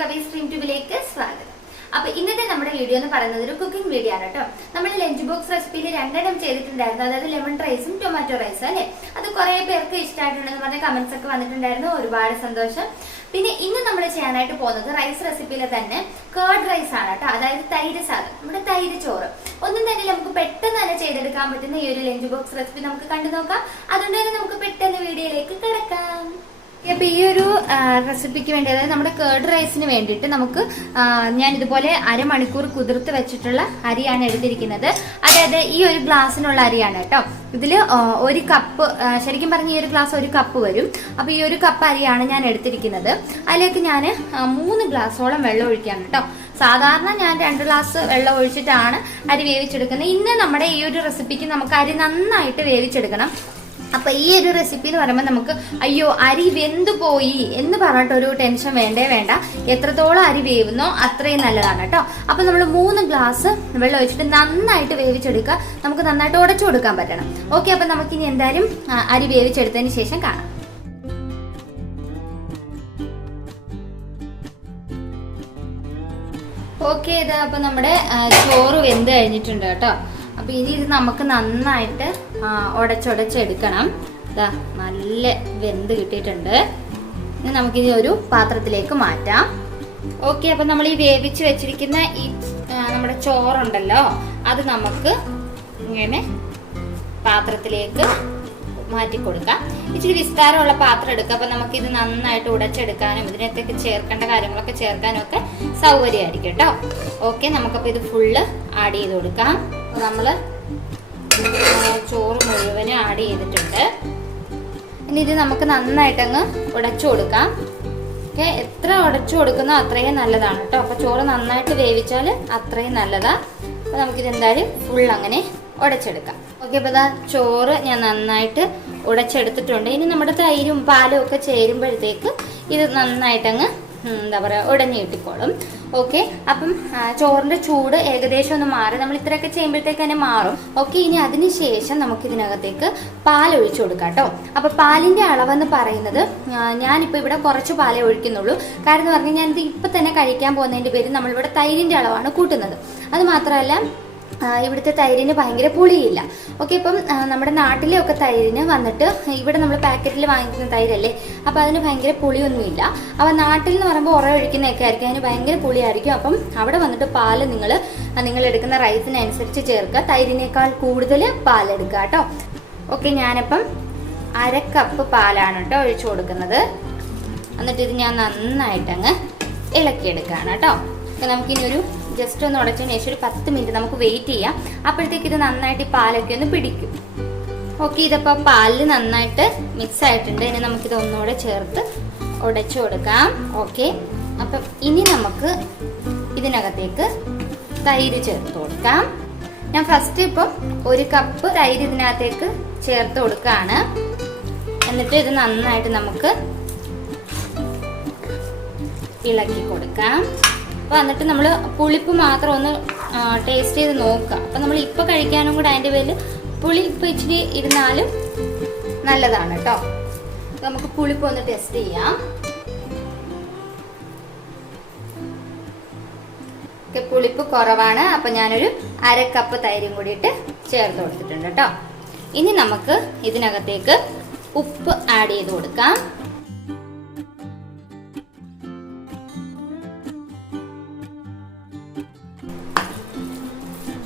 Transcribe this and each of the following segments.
കവി സ്ട്രീം ട്യൂബിലേക്ക് സ്വാഗതം. അപ്പൊ ഇന്നത്തെ നമ്മുടെ വീഡിയോ എന്ന് പറയുന്നത് ഒരു കുക്കിംഗ് വീഡിയോ ആണ് കേട്ടോ. നമ്മൾ ലഞ്ച് ബോക്സ് റെസിപ്പിയിൽ രണ്ടെണ്ണം ചെയ്തിട്ടുണ്ടായിരുന്നു, അതായത് ലെമൺ റൈസും ടൊമാറ്റോ റൈസും അല്ലെ. അത് കുറെ പേർക്ക് ഇഷ്ടമായിട്ടുണ്ടെന്ന് പറഞ്ഞ കമന്റ്സ് ഒക്കെ വന്നിട്ടുണ്ടായിരുന്നു, ഒരുപാട് സന്തോഷം. പിന്നെ ഇന്ന് നമ്മൾ ചെയ്യാനായിട്ട് പോകുന്നത് റൈസ് റെസിപ്പിയിലെ തന്നെ കേർഡ് റൈസ് ആണ് കേട്ടോ, അതായത് തൈര് സാദം, നമ്മുടെ തൈര് ചോറ്. ഒന്നും തന്നെ നമുക്ക് പെട്ടെന്ന് തന്നെ ചെയ്തെടുക്കാൻ പറ്റുന്ന ഈ ഒരു ലഞ്ച് ബോക്സ് റെസിപ്പി നമുക്ക് കണ്ടു നോക്കാം. അതുകൊണ്ട് തന്നെ നമുക്ക് പെട്ടെന്ന് വീഡിയോയിലേക്ക് കിടക്കാം. അപ്പൊ ഈ ഒരു റെസിപ്പിക്ക് വേണ്ടി, അതായത് നമ്മുടെ കേർഡ് റൈസിന് വേണ്ടിയിട്ട് നമുക്ക് ഞാൻ ഇതുപോലെ അരമണിക്കൂർ കുതിർത്ത് വെച്ചിട്ടുള്ള അരിയാണ് എടുത്തിരിക്കുന്നത്. അതായത് ഈ ഒരു ഗ്ലാസ്സിനുള്ള അരിയാണ് കേട്ടോ. ഇതിൽ ഒരു കപ്പ്, ശരിക്കും പറഞ്ഞ ഈ ഒരു ഗ്ലാസ് ഒരു കപ്പ് വരും. അപ്പൊ ഈ ഒരു കപ്പ് അരിയാണ് ഞാൻ എടുത്തിരിക്കുന്നത്. അതിലേക്ക് ഞാൻ 3 ഗ്ലാസോളം വെള്ളം ഒഴിക്കുകയാണ് കേട്ടോ. സാധാരണ ഞാൻ 2 ഗ്ലാസ് വെള്ളം ഒഴിച്ചിട്ടാണ് അരി വേവിച്ചെടുക്കുന്നത്. ഇന്ന് നമ്മുടെ ഈ ഒരു റെസിപ്പിക്ക് നമുക്ക് അരി നന്നായിട്ട് വേവിച്ചെടുക്കണം. അപ്പൊ ഈ ഒരു റെസിപ്പി എന്ന് പറയുമ്പോൾ നമുക്ക് അയ്യോ അരി വെന്തു പോയി എന്ന് പറഞ്ഞിട്ടൊരു ടെൻഷൻ വേണ്ട. എത്രത്തോളം അരി വേവുന്നോ അത്രയും നല്ലതാണ് കേട്ടോ. അപ്പൊ നമ്മൾ 3 ഗ്ലാസ് വെള്ളം ഒഴിച്ചിട്ട് നന്നായിട്ട് വേവിച്ചെടുക്കുക. നമുക്ക് നന്നായിട്ട് ഉടച്ചു കൊടുക്കാൻ പറ്റണം. ഓക്കെ, അപ്പൊ നമുക്കിനി എന്തായാലും അരി വേവിച്ചെടുത്തതിന് ശേഷം കാണാം. ഓക്കെ, ഇതാ അപ്പൊ നമ്മുടെ ചോറ് വെന്ത് കഴിഞ്ഞിട്ടുണ്ട് കേട്ടോ. അപ്പൊ ഇനി ഇത് നമുക്ക് നന്നായിട്ട് ഉടച്ചെടുക്കണം. ഇതാ നല്ല വെന്ത് കിട്ടിയിട്ടുണ്ട്. ഇനി നമുക്കിനി ഒരു പാത്രത്തിലേക്ക് മാറ്റാം. ഓക്കെ, അപ്പൊ നമ്മൾ ഈ വേവിച്ച് വെച്ചിരിക്കുന്ന ഈ നമ്മുടെ ചോറുണ്ടല്ലോ, അത് നമുക്ക് ഇങ്ങനെ പാത്രത്തിലേക്ക് മാറ്റി കൊടുക്കാം. ഇച്ചിരി വിസ്താരമുള്ള പാത്രം എടുക്കുക. അപ്പൊ നമുക്ക് ഇത് നന്നായിട്ട് ഉടച്ചെടുക്കാനും ഇതിനകത്തേക്ക് ചേർക്കേണ്ട കാര്യങ്ങളൊക്കെ ചേർക്കാനും ഒക്കെ സൗകര്യമായിരിക്കും കേട്ടോ. ഓക്കെ, നമുക്കപ്പോ ഇത് ഫുള്ള് ആഡ് ചെയ്ത് കൊടുക്കാം. നമ്മള് ചോറ് മുഴുവനും ആഡ് ചെയ്തിട്ടുണ്ട്. ഇനി ഇത് നമുക്ക് നന്നായിട്ട് അങ്ങ് ഉടച്ചു കൊടുക്കാം. ഓക്കെ, എത്ര ഉടച്ചു കൊടുക്കുന്നോ അത്രയും നല്ലതാണ് കേട്ടോ. അപ്പൊ ചോറ് നന്നായിട്ട് വേവിച്ചാൽ അത്രയും നല്ലതാ. അപ്പൊ നമുക്കിത് എന്തായാലും ഫുൾ അങ്ങനെ ഉടച്ചെടുക്കാം. ഓക്കെ, അപ്പൊ ഇതാ ചോറ് ഞാൻ നന്നായിട്ട് ഉടച്ചെടുത്തിട്ടുണ്ട്. ഇനി നമ്മുടെ തൈരും പാലും ഒക്കെ ചേരുമ്പോഴത്തേക്ക് ഇത് നന്നായിട്ടങ്ങ് എന്താ പറയാ ഉടഞ്ഞു കിട്ടിക്കോളും. ഓക്കെ, അപ്പം ചോറിന്റെ ചൂട് ഏകദേശം ഒന്ന് മാറി, നമ്മൾ ഇത്രയൊക്കെ ചെയ്യുമ്പോഴത്തേക്ക് തന്നെ മാറും. ഓക്കെ, ഇനി അതിനുശേഷം നമുക്ക് ഇതിനകത്തേക്ക് പാൽ ഒഴിച്ചു കൊടുക്കാം കേട്ടോ. അപ്പൊ പാലിന്റെ അളവെന്ന് പറയുന്നത് ഞാനിപ്പോ ഇവിടെ കുറച്ച് പാലേ ഒഴിക്കുന്നുള്ളൂ. കാരണം എന്ന് പറഞ്ഞാൽ ഞാനിത് ഇപ്പൊ തന്നെ കഴിക്കാൻ പോകുന്നതിന്റെ പേര് നമ്മളിവിടെ തൈരിന്റെ അളവാണ് കൂട്ടുന്നത്. അത് മാത്രമല്ല ഇവിടുത്തെ തൈരിന് ഭയങ്കര പുളിയില്ല. ഓക്കെ, ഇപ്പം നമ്മുടെ നാട്ടിലെയൊക്കെ തൈരിന് വന്നിട്ട് ഇവിടെ നമ്മൾ പാക്കറ്റിൽ വാങ്ങിക്കുന്ന തൈരല്ലേ, അപ്പൊ അതിന് ഭയങ്കര പുളിയൊന്നുമില്ല. അപ്പൊ നാട്ടിൽ എന്ന് പറയുമ്പോൾ ഒഴിക്കുന്നതൊക്കെ ആയിരിക്കും, അതിന് ഭയങ്കര പുളിയായിരിക്കും. അപ്പം അവിടെ വന്നിട്ട് പാല് നിങ്ങൾ എടുക്കുന്ന റൈസിനനുസരിച്ച് ചേർക്കുക. തൈരിനേക്കാൾ കൂടുതൽ പാലെടുക്കുക കേട്ടോ. ഓക്കെ, ഞാനിപ്പം 1/2 കപ്പ് പാലാണ് കേട്ടോ ഒഴിച്ചു കൊടുക്കുന്നത്. എന്നിട്ട് ഇത് ഞാൻ നന്നായിട്ടങ്ങ് ഇളക്കിയെടുക്കുകയാണ് കേട്ടോ. നമുക്കിനി ഒരു ജസ്റ്റ് ഒന്ന് ഉടച്ചതിന് ശേഷം ഒരു 10 മിനിറ്റ് നമുക്ക് വെയിറ്റ് ചെയ്യാം. അപ്പോഴത്തേക്ക് ഇത് നന്നായിട്ട് ഈ പാലൊക്കെ ഒന്ന് പിടിക്കും. ഓക്കെ, ഇതിപ്പോൾ പാലിൽ നന്നായിട്ട് മിക്സ് ആയിട്ടുണ്ട്. ഇനി നമുക്കിത് ഒന്നുകൂടെ ചേർത്ത് ഉടച്ചു കൊടുക്കാം. ഓക്കെ, അപ്പം ഇനി നമുക്ക് ഇതിനകത്തേക്ക് തൈര് ചേർത്ത് കൊടുക്കാം. ഞാൻ ഫസ്റ്റ് ഇപ്പം 1 കപ്പ് തൈര് ഇതിനകത്തേക്ക് ചേർത്ത് കൊടുക്കുകയാണ്. എന്നിട്ട് ഇത് നന്നായിട്ട് നമുക്ക് ഇളക്കി കൊടുക്കാം. അപ്പൊ എന്നിട്ട് നമ്മൾ പുളിപ്പ് മാത്രം ഒന്ന് ടേസ്റ്റ് ചെയ്ത് നോക്കുക. അപ്പൊ നമ്മൾ ഇപ്പൊ കഴിക്കാനും കൂടെ അതിന്റെ പേരിൽ പുളി ഇപ്പൊ ഇച്ചിരി ഇരുന്നാലും നല്ലതാണ് കേട്ടോ. നമുക്ക് പുളിപ്പ് ഒന്ന് ടെസ്റ്റ് ചെയ്യാം. പുളിപ്പ് കുറവാണ്. അപ്പൊ ഞാനൊരു 1/2 കപ്പ് തൈരും കൂടിയിട്ട് ചേർത്ത് കൊടുത്തിട്ടുണ്ട് കേട്ടോ. ഇനി നമുക്ക് ഇതിനകത്തേക്ക് ഉപ്പ് ആഡ് ചെയ്ത് കൊടുക്കാം.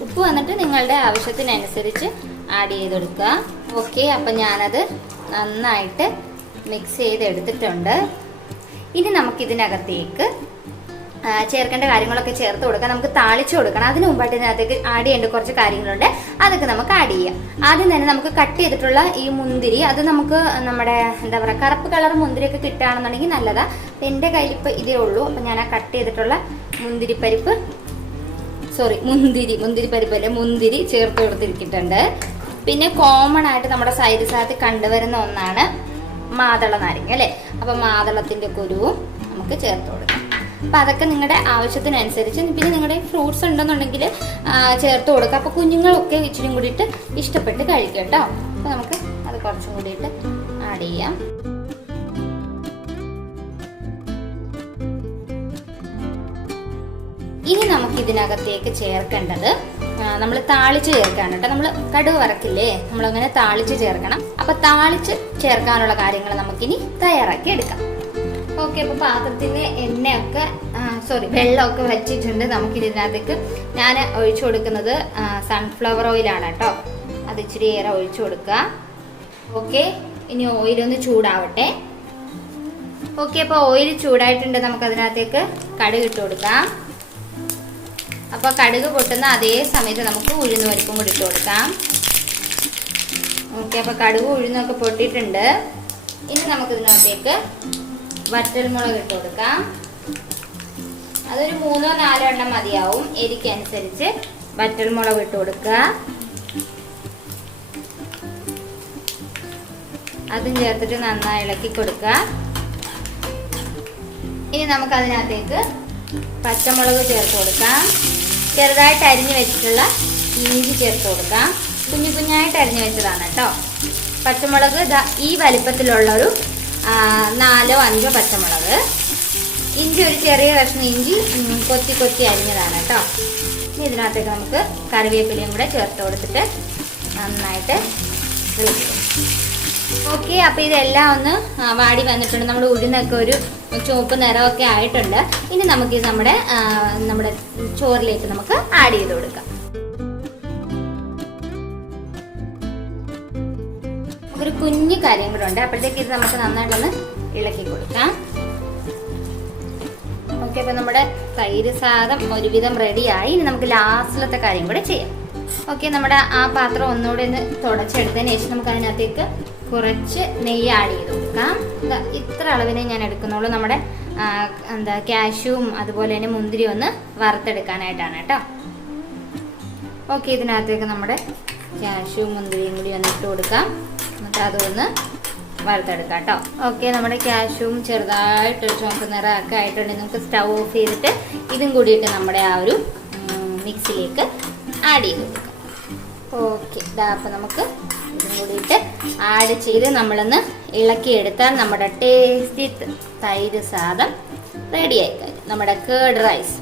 ഉപ്പ് വന്നിട്ട് നിങ്ങളുടെ ആവശ്യത്തിനനുസരിച്ച് ആഡ് ചെയ്തെടുക്കുക. ഓക്കെ, അപ്പം ഞാനത് നന്നായിട്ട് മിക്സ് ചെയ്തെടുത്തിട്ടുണ്ട്. ഇനി നമുക്കിതിനകത്തേക്ക് ചേർക്കേണ്ട കാര്യങ്ങളൊക്കെ ചേർത്ത് കൊടുക്കാം. നമുക്ക് താളിച്ചു കൊടുക്കണം. അതിന് മുമ്പായിട്ട് ഇതിനകത്തേക്ക് ആഡ് ചെയ്യേണ്ട കുറച്ച് കാര്യങ്ങളുണ്ട്, അതൊക്കെ നമുക്ക് ആഡ് ചെയ്യാം. ആദ്യം തന്നെ നമുക്ക് കട്ട് ചെയ്തിട്ടുള്ള ഈ മുന്തിരി, അത് നമുക്ക് നമ്മുടെ എന്താ പറയുക കറുപ്പ് കളർ മുന്തിരിയൊക്കെ കിട്ടുകയാണെന്നുണ്ടെങ്കിൽ നല്ലതാ. എൻ്റെ കയ്യിൽ ഇപ്പോൾ ഇതേ ഉള്ളൂ. അപ്പം ഞാൻ ആ കട്ട് ചെയ്തിട്ടുള്ള മുന്തിരി ചേർത്ത് കൊടുത്തിരിക്കുന്നുണ്ട്. പിന്നെ കോമൺ ആയിട്ട് നമ്മുടെ സൈഡിനകത്ത് കണ്ടുവരുന്ന ഒന്നാണ് മാതള നാരങ്ങ അല്ലെ. അപ്പൊ മാതളത്തിന്റെ കുരുവും നമുക്ക് ചേർത്ത് കൊടുക്കാം. അപ്പൊ അതൊക്കെ നിങ്ങളുടെ ആവശ്യത്തിനനുസരിച്ച്, പിന്നെ നിങ്ങളുടെ ഫ്രൂട്ട്സ് ഉണ്ടെന്നുണ്ടെങ്കിൽ ചേർത്ത് കൊടുക്കാം. അപ്പൊ കുഞ്ഞുങ്ങളൊക്കെ ഇച്ചിരി കൂടിയിട്ട് ഇഷ്ടപ്പെട്ട് കഴിക്കും കേട്ടോ. അപ്പൊ നമുക്ക് അത് കുറച്ചും കൂടിയിട്ട് ആഡ് ചെയ്യാം. ഇനി നമുക്ക് ഇതിനകത്തേക്ക് ചേർക്കേണ്ടത് നമ്മൾ താളിച്ച് ചേർക്കാണ് കേട്ടോ. നമ്മൾ കടുക് വറക്കില്ലേ, നമ്മളങ്ങനെ താളിച്ച് ചേർക്കണം. അപ്പൊ താളിച്ച് ചേർക്കാനുള്ള കാര്യങ്ങൾ നമുക്കിനി തയ്യാറാക്കി എടുക്കാം. ഓക്കെ, അപ്പൊ പാത്രത്തിന് എണ്ണയൊക്കെ വെള്ളമൊക്കെ വച്ചിട്ടുണ്ട്. നമുക്കിനി ഇതിനകത്തേക്ക് ഞാൻ ഒഴിച്ചു കൊടുക്കുന്നത് സൺഫ്ലവർ ഓയിലാണ് കേട്ടോ. അത് ഇച്ചിരി ഏറെ ഒഴിച്ചു കൊടുക്കുക. ഓക്കെ, ഇനി ഓയിലൊന്ന് ചൂടാവട്ടെ. ഓക്കെ, അപ്പോൾ ഓയിൽ ചൂടായിട്ടുണ്ട്. നമുക്ക് അതിനകത്തേക്ക് കടുക് ഇട്ട് കൊടുക്കാം. അപ്പോൾ കടുക് പൊട്ടുന്ന അതേ സമയത്ത് നമുക്ക് ഉഴുന്ന് പരിപ്പും കൂടി ഇട്ട് കൊടുക്കാം. ഓക്കെ, അപ്പോൾ കടുക് ഉഴുന്നൊക്കെ പൊട്ടിയിട്ടുണ്ട്. ഇനി നമുക്കിതിനകത്തേക്ക് വറ്റൽമുളക് ഇട്ട് കൊടുക്കാം. അതൊരു 3-4 എണ്ണം മതിയാവും. എരിക്കനുസരിച്ച് വറ്റൽമുളക് ഇട്ട് കൊടുക്കുക. അതും ചേർത്തിട്ട് നന്നായി ഇളക്കി കൊടുക്കുക. ഇനി നമുക്ക് അതിനകത്തേക്ക് പച്ചമുളക് ചേർത്ത് കൊടുക്കാം. ചെറുതായിട്ട് അരിഞ്ഞു വെച്ചിട്ടുള്ള ഇഞ്ചി ചേർത്ത് കൊടുക്കാം. കുഞ്ഞു കുഞ്ഞായിട്ട് അരിഞ്ഞു വെച്ചതാണ് കേട്ടോ. പച്ചമുളക് ഈ വലിപ്പത്തിലുള്ളൊരു 4-5 പച്ചമുളക്. ഇഞ്ചി ഒരു ചെറിയ കഷ്ണം ഇഞ്ചി കൊത്തി അരിഞ്ഞതാണ് കേട്ടോ. ഇനി ഇതിനകത്തേക്ക് നമുക്ക് കറിവേപ്പിലയും കൂടെ ചേർത്ത് കൊടുത്തിട്ട് നന്നായിട്ട് വേവിക്കും. ഓക്കെ, അപ്പോൾ ഇതെല്ലാം ഒന്ന് വാടി വന്നിട്ടുണ്ട്. നമ്മുടെ ഉഴുന്നൊക്കെ ഒരു ചുവപ്പ് നിറമൊക്കെ ആയിട്ടുണ്ട്. ഇനി നമുക്കിത് നമ്മുടെ ചോറിലേക്ക് നമുക്ക് ആഡ് ചെയ്ത് കൊടുക്കാം. ഒരു കുഞ്ഞു കാര്യം കൂടെ ഉണ്ട്. അപ്പോഴത്തേക്ക് ഇത് നമുക്ക് നന്നായിട്ടൊന്ന് ഇളക്കി കൊടുക്കാം. ഓക്കെ, അപ്പോൾ നമ്മുടെ തൈര് സാദം ഒരുവിധം റെഡിയായി. ഇനി നമുക്ക് ലാസ്റ്റിലത്തെ കാര്യം കൂടെ ചെയ്യാം. ഓക്കെ, നമ്മുടെ ആ പാത്രം ഒന്നുകൂടെ ഒന്ന് തുടച്ചെടുത്തതിന് ശേഷം നമുക്ക് അതിനകത്തേക്ക് കുറച്ച് നെയ്യ് ആഡ് ചെയ്ത് കൊടുക്കാം. ഇത്ര അളവിനെ ഞാൻ എടുക്കുന്നുള്ളൂ. നമ്മുടെ കാഷ്യൂവും അതുപോലെ തന്നെ മുന്തിരി ഒന്ന് വറുത്തെടുക്കാനായിട്ടാണ് കേട്ടോ. ഓക്കെ, ഇതിനകത്തേക്ക് നമ്മുടെ കാഷ്യൂവും മുന്തിരിയും കൂടി ഒന്ന് ഇട്ട് കൊടുക്കാം. എന്നിട്ട് അതൊന്ന് വറുത്തെടുക്കാം കേട്ടോ. ഓക്കെ, നമ്മുടെ കാഷ്യൂവും ചെറുതായിട്ടൊരു ചുവപ്പ് നിറമൊക്കെ ആയിട്ടുണ്ടെങ്കിൽ നമുക്ക് സ്റ്റൗ ഓഫ് ചെയ്തിട്ട് ഇതും കൂടിയിട്ട് നമ്മുടെ ആ ഒരു മിക്സിലേക്ക് ആഡ് ചെയ്ത് കൊടുക്കാം. ഓക്കെ, അപ്പം നമുക്ക് ഇതും കൂടിയിട്ട് ആഡ് ചെയ്ത് നമ്മളൊന്ന് ഇളക്കിയെടുത്താൽ നമ്മുടെ ടേസ്റ്റി തൈര് സാദം റെഡിയായി കഴിഞ്ഞു. നമ്മുടെ കേർഡ് റൈസ്.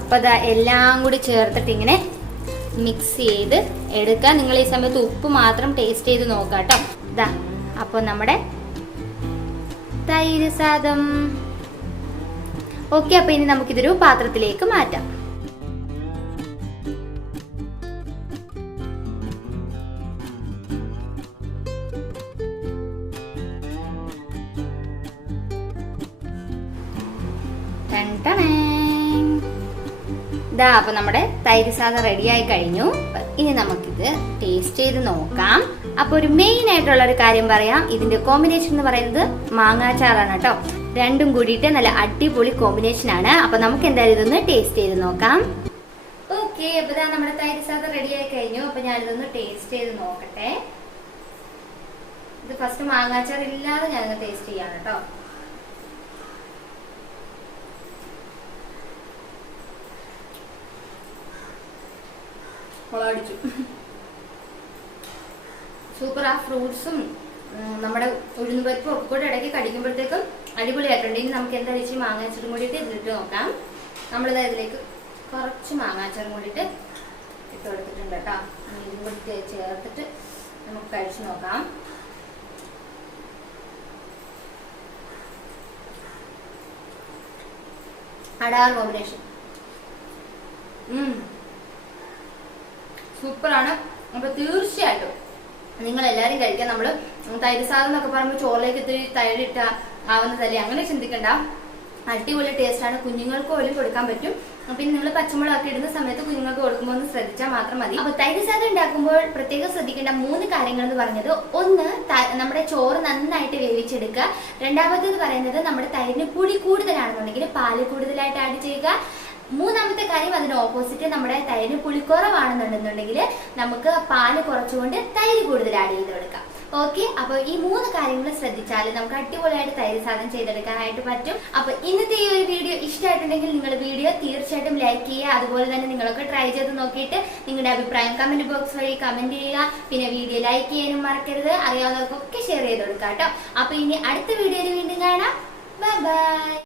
അപ്പോൾ അതാ എല്ലാം കൂടി ചേർത്തിട്ട് ഇങ്ങനെ മിക്സ് ചെയ്ത് എടുക്കാം. നിങ്ങൾ ഈ സമയത്ത് ഉപ്പ് മാത്രം ടേസ്റ്റ് ചെയ്ത് നോക്കാം കേട്ടോ. ഇതാ അപ്പോൾ നമ്മുടെ തൈര് സാദം. ഓക്കെ, അപ്പോൾ ഇനി നമുക്കിതൊരു പാത്രത്തിലേക്ക് മാറ്റാം. ഇതാ അപ്പൊ നമ്മുടെ തൈര് സാദം റെഡിയായി കഴിഞ്ഞു. ഇനി നമുക്കിത് ടേസ്റ്റ് ചെയ്ത് നോക്കാം. അപ്പൊ ഒരു മെയിൻ ആയിട്ടുള്ള ഒരു കാര്യം പറയാം. ഇതിന്റെ കോമ്പിനേഷൻ എന്ന് പറയുന്നത് മാങ്ങാച്ചാറാണ് കേട്ടോ. രണ്ടും കൂടിയിട്ട് നല്ല അടിപൊളി കോമ്പിനേഷൻ ആണ്. അപ്പൊ നമുക്ക് എന്തായാലും ഇതൊന്ന് ടേസ്റ്റ് ചെയ്ത് നോക്കാം. ഓക്കെ, അപ്പൊ ഇതാ നമ്മുടെ തൈര് സാദം റെഡിയായി കഴിഞ്ഞു. അപ്പൊ ഞാനിതൊന്ന് ടേസ്റ്റ് ചെയ്ത് നോക്കട്ടെ. ഇത് ഫസ്റ്റ് മാങ്ങാച്ചാർ ഇല്ലാതെ ഞാനൊന്ന് ടേസ്റ്റ് ചെയ്യാം കേട്ടോ. സൂപ്പർ. ആ ഫ്രൂട്ട്സും നമ്മുടെ ഉഴുന്നുപരിപ്പും ഒക്കെ കൂടെ ഇടയ്ക്ക് കടിക്കുമ്പോഴത്തേക്കും അടിപൊളിയായിട്ടുണ്ട്. ഇനി നമുക്ക് എന്താ വെച്ചാൽ മാങ്ങാച്ചറും കൂടിയിട്ട് ഇതിലിട്ട് നോക്കാം. നമ്മളിതാ ഇതിലേക്ക് കുറച്ച് മാങ്ങാച്ചറും കൂടിയിട്ട് ഇട്ട് കൊടുത്തിട്ടുണ്ട് കേട്ടോ. ഇതും കൂടി ചേർത്തിട്ട് നമുക്ക് കഴിച്ചു നോക്കാം. അടാർ കോമ്പിനേഷൻ. സൂപ്പറാണ്. അപ്പൊ തീർച്ചയായിട്ടും നിങ്ങൾ എല്ലാരും കഴിക്കാൻ. നമ്മള് തൈര് സാദം എന്നൊക്കെ പറയുമ്പോൾ ചോറിലേക്ക് ഇത്തിരി തൈരിട്ട ആവുന്നതല്ലേ, അങ്ങനെ ചിന്തിക്കണ്ട. അടിപൊളി ടേസ്റ്റ് ആണ്. കുഞ്ഞുങ്ങൾക്ക് പോലും കൊടുക്കാൻ പറ്റും. പിന്നെ നിങ്ങൾ പച്ചമുളകൊക്കെ ഇടുന്ന സമയത്ത് കുഞ്ഞുങ്ങൾക്ക് കൊടുക്കുമ്പോൾ ഒന്ന് ശ്രദ്ധിച്ചാൽ മാത്രം മതി. അപ്പൊ തൈര് സാദം ഉണ്ടാക്കുമ്പോൾ പ്രത്യേകം ശ്രദ്ധിക്കേണ്ട 3 കാര്യങ്ങൾ എന്ന് പറഞ്ഞത്, ഒന്ന് നമ്മുടെ ചോറ് നന്നായിട്ട് വേവിച്ചെടുക്കുക. രണ്ടാമത്തേത് പറയുന്നത് നമ്മുടെ തൈരിന് പുളി കൂടുതലാണെന്നുണ്ടെങ്കിൽ പാല് കൂടുതലായിട്ട് ആഡ് ചെയ്യുക. മൂന്നാമത്തെ കാര്യം അതിന് ഓപ്പോസിറ്റ്, നമ്മുടെ തൈരിന് പുളിക്കുറവാണെന്നുണ്ടെന്നുണ്ടെങ്കിൽ നമുക്ക് പാല് കുറച്ചുകൊണ്ട് തൈര് കൂടുതൽ ആഡ് ചെയ്ത് കൊടുക്കാം. ഓക്കെ, അപ്പൊ ഈ 3 കാര്യങ്ങൾ ശ്രദ്ധിച്ചാൽ നമുക്ക് അടിപൊളിയായിട്ട് തൈര് സാദം ചെയ്തെടുക്കാനായിട്ട് പറ്റും. അപ്പൊ ഇന്നത്തെ ഈ ഒരു വീഡിയോ ഇഷ്ടമായിട്ടുണ്ടെങ്കിൽ നിങ്ങൾ വീഡിയോ തീർച്ചയായിട്ടും ലൈക്ക് ചെയ്യുക. അതുപോലെ തന്നെ നിങ്ങളൊക്കെ ട്രൈ ചെയ്ത് നോക്കിയിട്ട് നിങ്ങളുടെ അഭിപ്രായം കമന്റ് ബോക്സ് വഴി കമന്റ് ചെയ്യുക. പിന്നെ വീഡിയോ ലൈക്ക് ചെയ്യാനും മറക്കരുത്. അറിയാവുന്നവർക്കൊക്കെ ഷെയർ ചെയ്ത് കൊടുക്കാം കേട്ടോ. അപ്പൊ ഇനി അടുത്ത വീഡിയോയിൽ വീണ്ടും കാണാം. Bye bye.